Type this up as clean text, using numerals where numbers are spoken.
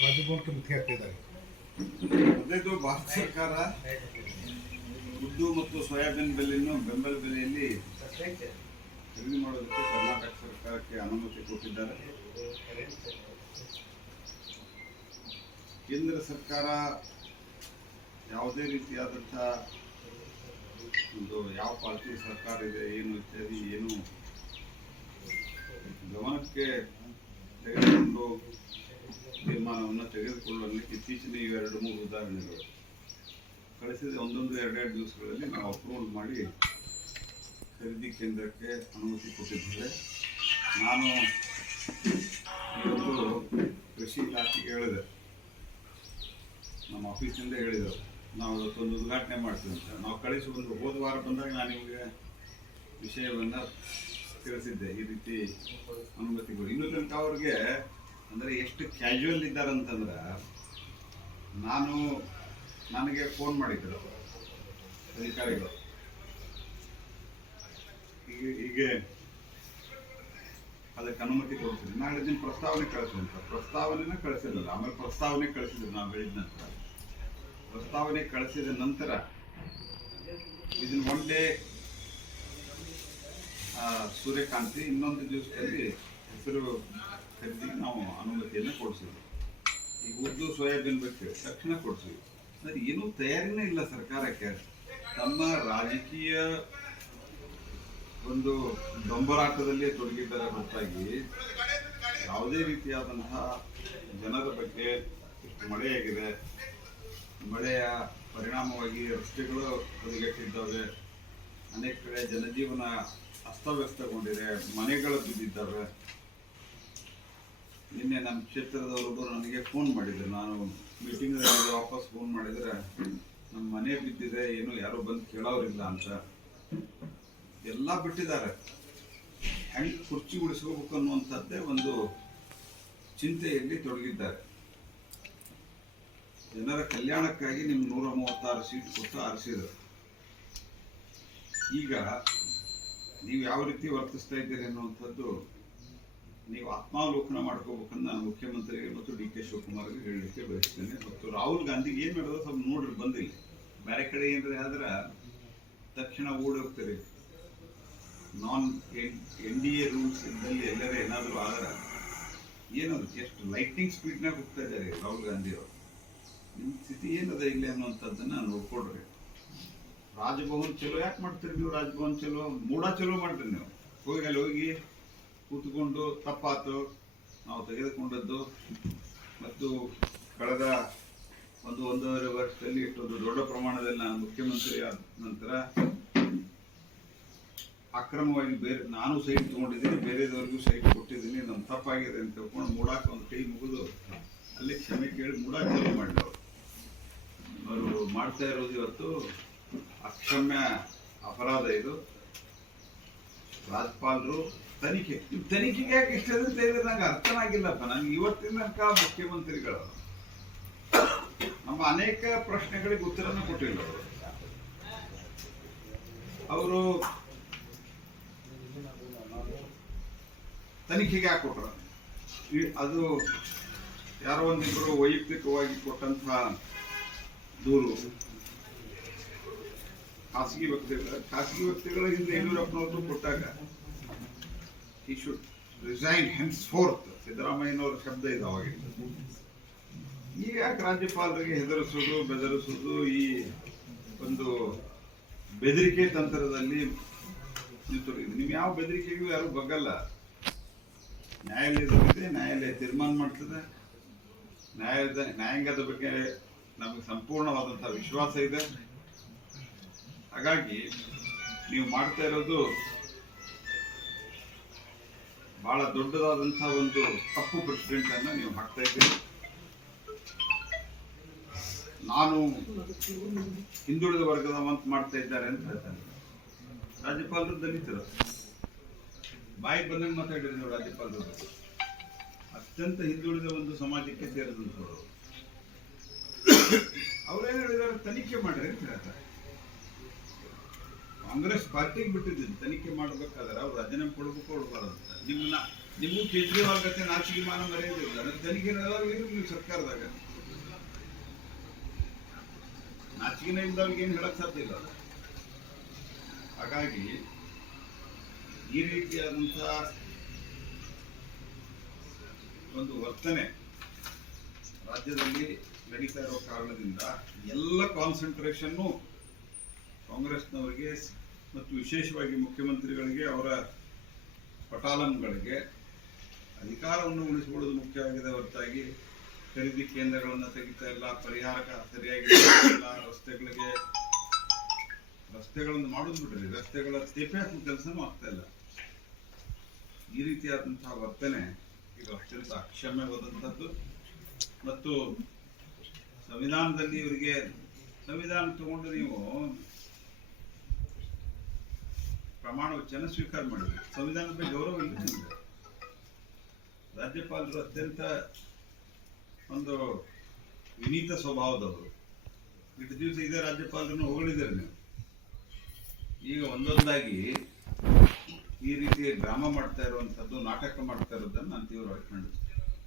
Raj Bhavan K ಮುಖ್ಯ ಆಗ್ತಿದ್ದಾರೆ. ಮೊದಲೇದು ಭಾರತ ಸರ್ಕಾರ ಉದ್ದು ಮತ್ತು ಸೋಯಾಬೀನ್ ಬೆಂಬಲ ಬೆಲೆಯಲ್ಲಿ ಖರೀದಿ ಮಾಡೋದಕ್ಕೆ ಕರ್ನಾಟಕ ಸರ್ಕಾರಕ್ಕೆ ಅನುಮತಿ ಕೊಟ್ಟಿದ್ದಾರೆ. ಕೇಂದ್ರ ಸರ್ಕಾರ ಯಾವುದೇ ರೀತಿಯಾದಂಥ ಒಂದು ಯಾವ ಪಾರ್ಟಿ ಸರ್ಕಾರ ಇದೆ ಏನು ಇತ್ಯಾದಿ ಏನು ಗಮನಕ್ಕೆ ತೆಗೆದುಕೊಂಡು ತೀರ್ಮಾನವನ್ನು ತೆಗೆದುಕೊಳ್ಳಲಿಕ್ಕೆ ಇತ್ತೀಚಿನ 2-3 ಉದಾಹರಣೆಗಳು ಕಳಿಸಿದ ಒಂದೊಂದು 2-2 ದಿವಸಗಳಲ್ಲಿ ನಾವು ಅಪ್ರೂವಲ್ ಮಾಡಿ ಖರೀದಿ ಕೇಂದ್ರಕ್ಕೆ ಅನುಮತಿ ಕೊಟ್ಟಿದ್ದೇವೆ. ನಾನು ಇವತ್ತು ಕೃಷಿ ಇಲಾಖೆಗೆ ಹೇಳಿದೆ, ನಮ್ಮ ಆಫೀಸಿಂದ ಹೇಳಿದರು ನಾವು ಇವತ್ತೊಂದು ಉದ್ಘಾಟನೆ ಮಾಡ್ತೀವಿ ಅಂತ. ನಾವು ಕಳಿಸಿ ಹೋದ ವಾರ ಬಂದಾಗ ನಾನು ನಿಮಗೆ ವಿಷಯವನ್ನು ತಿಳಿಸಿದ್ದೆ, ಈ ರೀತಿ ಅನುಮತಿಗಳು. ಇನ್ನೂ ತನಕ ಅವ್ರಿಗೆ ಅಂದರೆ ಎಷ್ಟು ಕ್ಯಾಶುವಲ್ ಇದ್ದಾರೆ ಅಂತಂದ್ರೆ, ನನಗೆ ಫೋನ್ ಮಾಡಿದ್ರು ಅಧಿಕಾರಿಗಳು, ಹೀಗೆ ಅದಕ್ಕೆ ಅನುಮತಿ ಕೊಡ್ತೀನಿ, ನಾಳೆ ದಿನ ಪ್ರಸ್ತಾವನೆ ಕಳಿಸಿ ಅಂತ. ಪ್ರಸ್ತಾವನೆನ ಕಳಿಸಿರಲಿಲ್ಲ, ಆಮೇಲೆ ಪ್ರಸ್ತಾವನೆ ಕಳಿಸಿದ್ರು. ನಾವು ಹೇಳಿದ ನಂತರ ಪ್ರಸ್ತಾವನೆ ಕಳಿಸಿದ ನಂತರ ಇದನ್ನ ಒನ್ ಡೇ ಸೂರ್ಯಕಾಂತಿ, ಇನ್ನೊಂದು ದಿವಸದಲ್ಲಿ ಹೆಸರು ಖರೀದಿಗೆ ನಾವು ಅನುಮತಿಯನ್ನು ಕೊಡಿಸಿದ್ವಿ. ಈಗ ಉದ್ದು ಸೋಯಾಬೀನ್ ಬಗ್ಗೆ ತಕ್ಷಣ ಕೊಡಿಸಿದ್ವಿ. ಅಂದರೆ ಏನೂ ತಯಾರಿನೇ ಇಲ್ಲ ಸರ್ಕಾರಕ್ಕೆ. ತಮ್ಮ ರಾಜಕೀಯ ಒಂದು ಡೊಂಬರಾಟದಲ್ಲೇ ತೊಡಗಿದ್ದಾರೆ ಹೊರತಾಗಿ ಯಾವುದೇ ರೀತಿಯಾದಂತಹ ಜನರ ಬಗ್ಗೆ ಎಷ್ಟು ಮಳೆಯಾಗಿದೆ, ಮಳೆಯ ಪರಿಣಾಮವಾಗಿ ರಸ್ತೆಗಳು ಹದಗೆಟ್ಟಿದ್ದಾವೆ, ಅನೇಕ ಕಡೆ ಜನಜೀವನ ಅಸ್ತವ್ಯಸ್ತಗೊಂಡಿದೆ, ಮನೆಗಳು ಬಿದ್ದಿದ್ದಾವೆ. ನಿನ್ನೆ ನಮ್ಮ ಕ್ಷೇತ್ರದವರೊಬ್ಬರು ನನಗೆ ಫೋನ್ ಮಾಡಿದ್ರು, ನಾನು ಮೀಟಿಂಗ್ನಲ್ಲಿ ವಾಪಸ್ ಫೋನ್ ಮಾಡಿದರೆ ನಮ್ಮ ಮನೆ ಬಿದ್ದಿದೆ, ಏನು ಯಾರು ಬಂದು ಕೇಳೋರಿಲ್ಲ ಅಂತ. ಎಲ್ಲ ಬಿಟ್ಟಿದ್ದಾರೆ. ಹೆಂಗೆ ಕುರ್ಚಿ ಉಳಿಸ್ಕೋಬೇಕು ಅನ್ನುವಂಥದ್ದೇ ಒಂದು ಚಿಂತೆಯಲ್ಲಿ ತೊಡಗಿದ್ದಾರೆ. ಜನರ ಕಲ್ಯಾಣಕ್ಕಾಗಿ ನಿಮ್ಮ 136 ಸೀಟ್ ಕೊಟ್ಟು ಆರಿಸಿದರು. ಈಗ ನೀವು ಯಾವ ರೀತಿ ವರ್ತಿಸ್ತಾ ಇದ್ದೀರಿ ಅನ್ನುವಂಥದ್ದು ನೀವು ಆತ್ಮಾವಲೋಕನ ಮಾಡ್ಕೋಬೇಕಂತ ನಾನು ಮುಖ್ಯಮಂತ್ರಿಗೆ ಮತ್ತು ಡಿ ಕೆ ಶಿವಕುಮಾರ್ಗೆ ಹೇಳಲಿಕ್ಕೆ ಬಯಸ್ತೇನೆ. ಮತ್ತು ರಾಹುಲ್ ಗಾಂಧಿಗೆ ಏನು ಮಾಡೋದು ಸ್ವಲ್ಪ ನೋಡ್ರಿ, ಬಂದಿಲ್ಲ. ಬೇರೆ ಕಡೆ ಏನಾದ್ರೆ ಆದ್ರೆ ತಕ್ಷಣ ಓಡಿ ಹೋಗ್ತಾರೆ. NDA ರೂಲ್ಸ್ ಇದ್ದಲ್ಲಿ ಎಲ್ಲರೇ ಏನಾದರೂ ಆದ್ರೆ ಏನದು ಎಷ್ಟು ಲೈಟ್ನಿಂಗ್ ಸ್ಪೀಡ್ನಾಗ ಹೋಗ್ತಾ ಇದ್ದಾರೆ ರಾಹುಲ್ ಗಾಂಧಿ ಅವರು. ನಿಮ್ಮ ಸ್ಥಿತಿ ಏನದ ಇಲ್ಲಿ ಅನ್ನುವಂಥದ್ದನ್ನು ನೋಡ್ಕೊಡ್ರಿ. ರಾಜಭವನ್ ಚಲೋ ಯಾಕೆ ಮಾಡ್ತೀರಿ ನೀವು? ರಾಜಭವನ್ ಚಲೋ ಚಲೋ ಮಾಡ್ತೀರಿ ನೀವು. ಹೋಗಿ ಕೂತ್ಕೊಂಡು ತಪ್ಪಾತು, ನಾವು ತೆಗೆದುಕೊಂಡದ್ದು ಮತ್ತು ಕಳೆದ 1.5 ವರ್ಷದಲ್ಲಿ ಇಷ್ಟೊಂದು ದೊಡ್ಡ ಪ್ರಮಾಣದಲ್ಲಿ ನಾನು ಮುಖ್ಯಮಂತ್ರಿ ಆದ ನಂತರ ಅಕ್ರಮವಾಗಿ ನಾನು ಸೈಟ್ ತೊಗೊಂಡಿದ್ದೀನಿ, ಬೇರೆದವ್ರಿಗೂ ಸೈಟ್ ಕೊಟ್ಟಿದ್ದೀನಿ, ನಮ್ಮ ತಪ್ಪಾಗಿದೆ ಅಂತ ತಿಳ್ಕೊಂಡು ಮೂಡಾಕ್ ಒಂದು ಕೈ ಮುಗಿದು ಅಲ್ಲಿ ಕ್ಷಮೆ ಕೇಳಿ ಮೂಡಾಕ್ ಚಾಲೂ ಮಾಡಿದವರು. ಅವರು ಮಾಡ್ತಾ ಇರೋದು ಇವತ್ತು ಅಕ್ಷಮ್ಯ ಅಪರಾಧ. ಇದು ರಾಜ್ಯಪಾಲರು ತನಿಖೆಗೆ ಯಾಕೆ ಇಷ್ಟ ಇದೆ ನಂಗೆ ಅರ್ಥನಾಗಿಲ್ಲಪ್ಪ. ನನಗೆ ಇವತ್ತಿನ ತನಕ ಮುಖ್ಯಮಂತ್ರಿಗಳು ನಮ್ಮ ಅನೇಕ ಪ್ರಶ್ನೆಗಳಿಗೆ ಉತ್ತರನ ಕೊಟ್ಟಿಲ್ಲ. ಅವರು ತನಿಖೆಗೆ ಯಾಕೆ ಕೊಟ್ಟರು? ಅದು ಯಾರೋ ಒಂದಿಬ್ಬರು ವೈಯಕ್ತಿಕವಾಗಿ ಕೊಟ್ಟಂತಹ ದೂರು. ಖಾಸಗಿ ವ್ಯಕ್ತಿಗಳ ಹಿಂದೆ ಯಡಿಯೂರಪ್ಪನವರು ಕೊಟ್ಟಾಗ he should resign henceforth, ಸಿದ್ದರಾಮಯ್ಯನವರ ಶಬ್ದ ಇದೆ ಅವಾಗಿಂದ. ಈಗ ಯಾಕೆ ರಾಜ್ಯಪಾಲರಿಗೆ ಹೆದರಿಸೋದು, ಬೆದರಿಸೋದು, ಈ ಒಂದು ಬೆದರಿಕೆ ತಂತ್ರದಲ್ಲಿ ನಿಂತೊಡಗಿದೆ? ನೀವು ಯಾವ ಬೆದರಿಕೆಗೂ ಯಾರು ಬಗ್ಗಲ್ಲ. ನ್ಯಾಯಾಲಯದಲ್ಲಿದೆ, ನ್ಯಾಯಾಲಯ ತೀರ್ಮಾನ ಮಾಡ್ತದೆ. ನ್ಯಾಯಾಂಗದ ಬಗ್ಗೆ ನಮಗೆ ಸಂಪೂರ್ಣವಾದಂಥ ವಿಶ್ವಾಸ ಇದೆ. ಹಾಗಾಗಿ ನೀವು ಮಾಡ್ತಾ ಇರೋದು ಬಹಳ ದೊಡ್ಡದಾದಂಥ ಒಂದು ತಪ್ಪು ಪ್ರೆಸಿಡೆಂಟ್ ಅನ್ನು ನೀವು ಹಾಕ್ತಾ ಇದ್ದೀರಿ. ನಾನು ಹಿಂದುಳಿದ ವರ್ಗದವಂತ ಮಾಡ್ತಾ ಇದ್ದಾರೆ ಅಂತ ಹೇಳ್ತಾನೆ. ರಾಜ್ಯಪಾಲರು ದಲಿತರು, ಬಾಯಿಗೆ ಬಂದಂಗೆ ಮಾತಾಡಿದ್ರು ನೀವು. ರಾಜ್ಯಪಾಲರು ಅತ್ಯಂತ ಹಿಂದುಳಿದ ಒಂದು ಸಮಾಜಕ್ಕೆ ಸೇರಿದಂಥವ್ರು. ಅವ್ರೇನು ಹೇಳಿದಾರೆ? ತನಿಖೆ ಮಾಡ್ರಿ ಅಂತ ಹೇಳ್ತಾರೆ. ಕಾಂಗ್ರೆಸ್ ಪಾರ್ಟಿಗೆ ಬಿಟ್ಟಿದ್ದೀನಿ ತನಿಖೆ ಮಾಡಬೇಕಾದ್ರೆ ಅವ್ರು ರಾಜೀನಾಮೆ ಕೊಡಬೇಕು ಕೊಡಬಾರ್ದು ಅಂತ. ನಿಮ್ಮನ್ನ ನಿಮಗೂ ಕೇಜ್ರಿವಾಲ್ ಗತೆ ನಾಚಿಕೆ ಮಾನ ಮರೆಯೋದಿಲ್ಲ, ತನಿಖೆ ನೀವು ಸರ್ಕಾರದಾಗ ನಾಚಿಕೆನೇ ಇದ್ದವ್ರಿಗೆ ಏನು ಹೇಳಕ್ ಸಾಧ್ಯ ಇಲ್ಲ. ಹಾಗಾಗಿ ಈ ರೀತಿಯಾದಂತಹ ಒಂದು ವರ್ತನೆ ರಾಜ್ಯದಲ್ಲಿ ನಡೀತಾ ಇರೋ ಕಾರಣದಿಂದ ಎಲ್ಲ ಕಾನ್ಸಂಟ್ರೇಷನ್ನು ಕಾಂಗ್ರೆಸ್ನವರಿಗೆ ಮತ್ತು ವಿಶೇಷವಾಗಿ ಮುಖ್ಯಮಂತ್ರಿಗಳಿಗೆ, ಅವರ ಪಟಾಲಂಗಳಿಗೆ ಅಧಿಕಾರವನ್ನು ಉಳಿಸಿಕೊಳ್ಳೋದು ಮುಖ್ಯವಾಗಿದೆ ಹೊರತಾಗಿ ಖರೀದಿ ಕೇಂದ್ರಗಳನ್ನು ತೆಗಿತಾ ಇಲ್ಲ, ಪರಿಹಾರ ಸರಿಯಾಗಿ ಇಲ್ಲ, ರಸ್ತೆಗಳನ್ನು ಮಾಡೋದು ಬಿಟ್ಟರೆ ರಸ್ತೆಗಳ ತೇಪೆ ಹಾಕುವ ಕೆಲಸನೂ ಆಗ್ತಾ ಇಲ್ಲ. ಈ ರೀತಿಯಾದಂತಹ ವರ್ತನೆ ಇದು ಅತ್ಯಂತ ಅಕ್ಷಮ್ಯವಾದಂಥದ್ದು. ಮತ್ತು ಸಂವಿಧಾನದಲ್ಲಿ ಇವರಿಗೆ ಸಂವಿಧಾನ ತಗೊಂಡು ನೀವು ಪ್ರಮಾಣ ವಚನ ಸ್ವೀಕಾರ ಮಾಡಿದ್ರಿ, ಸಂವಿಧಾನದ ಬಗ್ಗೆ ಗೌರವ ಇಲ್ಲ ನಿಮಗೆ. ರಾಜ್ಯಪಾಲರು ಅತ್ಯಂತ ಒಂದು ವಿನೀತ ಸ್ವಭಾವದವರು. ಇಷ್ಟು ದಿವಸ ಇದೇ ರಾಜ್ಯಪಾಲರನ್ನು ಹೊಗಳಿದ್ದೀರಿ ನೀವು. ಈಗ ಒಂದೊಂದಾಗಿ ಈ ರೀತಿ ಡ್ರಾಮಾ ಮಾಡ್ತಾ ಇರುವಂಥದ್ದು, ನಾಟಕ ಮಾಡ್ತಾ ಇರೋದನ್ನು ನಾನು ತೀವ್ರವಾಗಿ ಖಂಡಿಸ್ತೀನಿ.